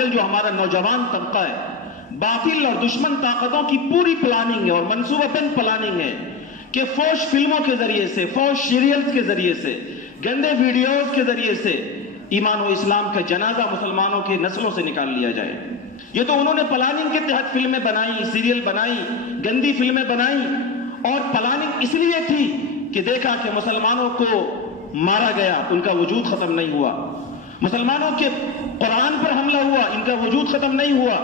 کل جو ہمارا نوجوان طبقہ ہے، باطل اور دشمن طاقتوں کی پوری پلاننگ ہے اور منصوبہ بند پلاننگ ہے کہ فوش فلموں کے ذریعے سے، فوش سیریلز کے ذریعے سے، گندے ویڈیوز کے ذریعے سے ایمان و اسلام کا جنازہ مسلمانوں کی نسلوں سے نکال لیا جائے۔ یہ تو انہوں نے پلاننگ کے تحت فلمیں بنائی، سیریل بنائی، گندی فلمیں بنائی، اور پلاننگ اس لیے تھی کہ دیکھا کہ مسلمانوں کو مارا گیا، ان کا وجود ختم نہیں ہوا، مسلمانوں کے قرآن پر حملہ ہوا، ان کا وجود ختم نہیں ہوا،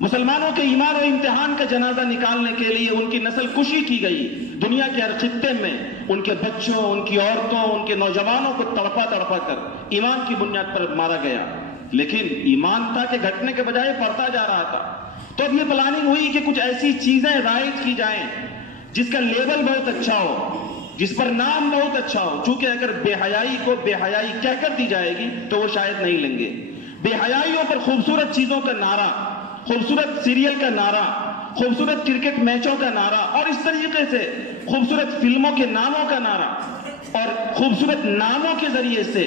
مسلمانوں کے ایمان و امتحان کا جنازہ نکالنے کے لیے ان کی نسل کشی کی گئی، دنیا کے ہر خطے میں ان کے بچوں، ان کی عورتوں، ان کے نوجوانوں کو تڑپا تڑپا کر ایمان کی بنیاد پر مارا گیا، لیکن ایمان تھا کہ گھٹنے کے بجائے بڑھتا جا رہا تھا۔ تو اب یہ پلاننگ ہوئی کہ کچھ ایسی چیزیں رائج کی جائیں جس کا لیبل بہت اچھا ہو، جس پر نام بہت اچھا ہو، چونکہ اگر بے حیائی کو بے حیائی کہہ کر دی جائے گی تو وہ شاید نہیں لیں گے۔ بے حیائیوں پر خوبصورت چیزوں کا نعرہ، خوبصورت سیریل کا نعرہ، خوبصورت کرکٹ میچوں کا نعرہ، اور اس طریقے سے خوبصورت فلموں کے ناموں کا نعرہ، اور خوبصورت ناموں کے ذریعے سے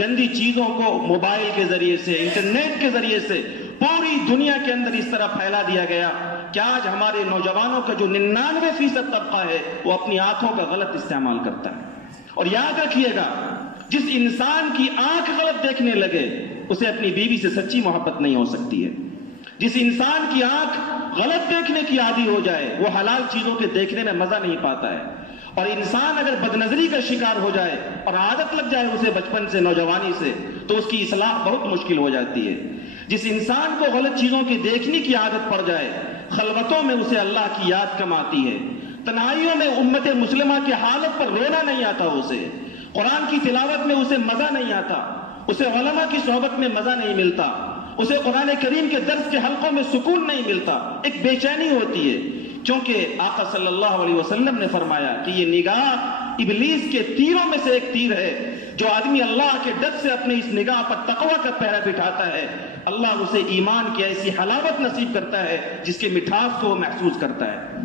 گندی چیزوں کو موبائل کے ذریعے سے، انٹرنیٹ کے ذریعے سے پوری دنیا کے اندر اس طرح پھیلا دیا گیا کہ آج ہمارے نوجوانوں کا جو 99% طبقہ ہے وہ اپنی آنکھوں کا غلط استعمال کرتا ہے۔ اور یاد رکھیے گا، جس انسان کی آنکھ غلط دیکھنے لگے اسے اپنی بیوی سے سچی محبت نہیں ہو سکتی ہے۔ جس انسان کی آنکھ غلط دیکھنے کی عادی ہو جائے وہ حلال چیزوں کے دیکھنے میں مزہ نہیں پاتا ہے، اور انسان اگر بدنظری کا شکار ہو جائے اور عادت لگ جائے اسے بچپن سے، نوجوانی سے، تو اس کی اصلاح بہت مشکل ہو جاتی ہے۔ جس انسان کو غلط چیزوں کی دیکھنے کی عادت پڑ جائے، خلوتوں میں اسے اللہ کی یاد کم آتی ہے، تنہائیوں میں امت مسلمہ کی حالت پر رونا نہیں آتا، اسے قرآن کی تلاوت میں اسے مزہ نہیں آتا، اسے علماء کی صحبت میں مزہ نہیں ملتا، اسے قرآن کریم کے درس کے حلقوں میں سکون نہیں ملتا، ایک بے چینی ہوتی ہے، کیونکہ آقا صلی اللہ علیہ وسلم نے فرمایا کہ یہ نگاہ ابلیس کے تیروں میں سے ایک تیر ہے، جو آدمی اللہ کے ڈر سے اپنے اس نگاہ پر تقوی کا پہرا بٹھاتا ہے، اللہ اسے ایمان کی ایسی حلاوت نصیب کرتا ہے جس کے مٹھاس کو وہ محسوس کرتا ہے۔